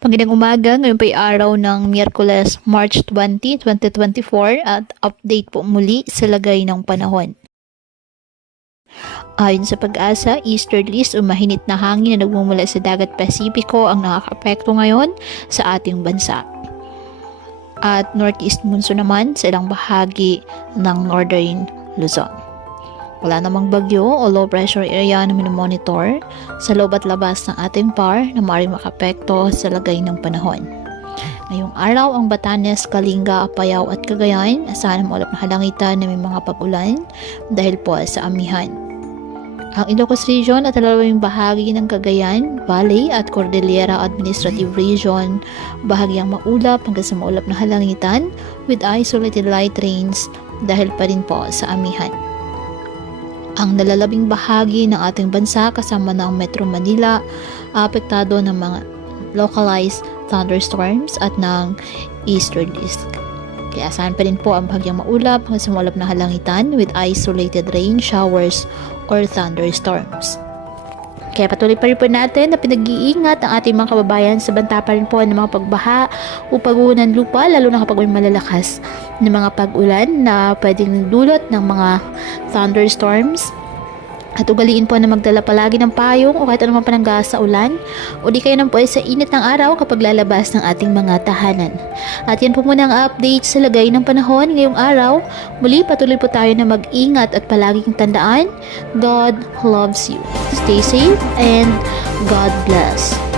Magandang umaga, ngayon po ay araw ng Miyerkules, March 20, 2024 at update po muli sa lagay ng panahon. Ayon sa pag-asa, easterlies o mahinit na hangin na nagmumula sa dagat Pasipiko ang nakakaapekto ngayon sa ating bansa. At northeast monsoon naman sa ilang bahagi ng northern Luzon. Wala namang bagyo o low pressure area na minomonitor sa loob at labas ng ating PAR na maaaring makapekto sa lagay ng panahon. Ngayong araw ang Batanes, Kalinga, Apayao at Cagayan asahan ng maulap na halangitan na may mga pag-ulan dahil po sa amihan. Ang Ilocos Region at halalawing bahagi ng Cagayan, Valley at Cordillera Administrative Region bahagyang maulap hanggang sa maulap na halangitan with isolated light rains dahil pa rin po sa amihan. Ang nalalabing bahagi ng ating bansa kasama ng Metro Manila apektado ng mga localized thunderstorms at ng easterlies. Kaya asahan pa rin po ang bahagyang maulap hanggang sa maulap na halangitan with isolated rain showers or thunderstorms. Kaya patuloy pa rin po natin na pinag-iingat ang ating mga kababayan sa banta pa rin po ng mga pagbaha o pagguho ng lupa lalo na kapag may malalakas na mga pag-ulan na pwedeng dulot ng mga thunderstorms. At ugaliin po na magdala palagi ng payong o kahit anumang panangga sa ulan o di kayo nang po ay sa init ng araw kapag lalabas ng ating mga tahanan. At yan po muna ang update sa lagay ng panahon ngayong araw. Muli patuloy po tayo na mag-ingat at palaging tandaan, God loves you. Stay safe and God bless.